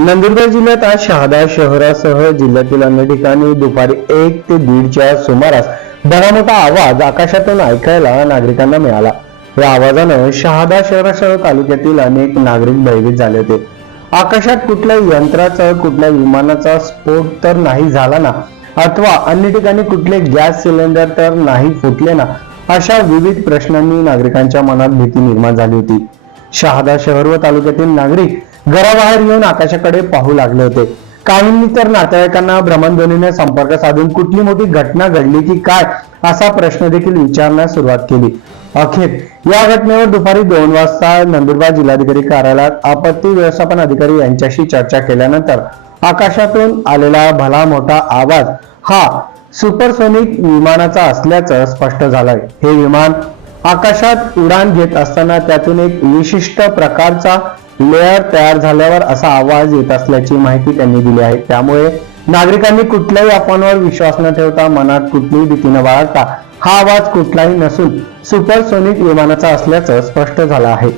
नंदुरबार जिल्ह्यात आज शहादा शहरासह जिल्ह्यातील अन्य ठिकाणी दुपारी एक ते दीडच्या सुमारास बरा मोठा आवाज आकाशातून ऐकायला नागरिकांना मिळाला. या आवाजानं शहादा शहरासह तालुक्यातील अनेक नागरिक भयभीत झाले होते. आकाशात कुठल्या यंत्राचा कुठल्या विमानाचा स्फोट तर नाही झाला ना अथवा अन्य ठिकाणी कुठले गॅस सिलेंडर तर नाही फुटले ना अशा विविध प्रश्नांनी नागरिकांच्या मनात भीती निर्माण झाली होती. शहादा शहर व तालुक्यातील नागरिक घराबाहेर येऊन आकाशाकडे पाहू लागले होते. काहींनी तर नातेवाईकांना भ्रमणध्वनीने संपर्क साधून कुठली मोठी घटना घडली की काय असा प्रश्न देखील विचारण्यास सुरुवात केली. अखेर या घटनेवर दुपारी दोन वाजता नंदुरबार जिल्हाधिकारी कार्यालयात आपत्ती व्यवस्थापन अधिकारी यांच्याशी चर्चा केल्यानंतर आकाशातून आलेला भला मोठा आवाज हा सुपरसोनिक विमानाचा असल्याचं स्पष्ट झालंय. हे विमान आकाशात उडान घेत असताना त्यातून एक विशिष्ट प्रकारचा लेअर तयार झाल्यावर असा आवाज येत असल्याची माहिती त्यांनी दिली आहे. त्यामुळे नागरिकांनी कुठल्याही अफवांवर विश्वास न ठेवता मनात कुठलीही भीती न बाळगता हा आवाज कुठलाही नसून सुपरसोनिक विमानाचा असल्याचं स्पष्ट झालं आहे.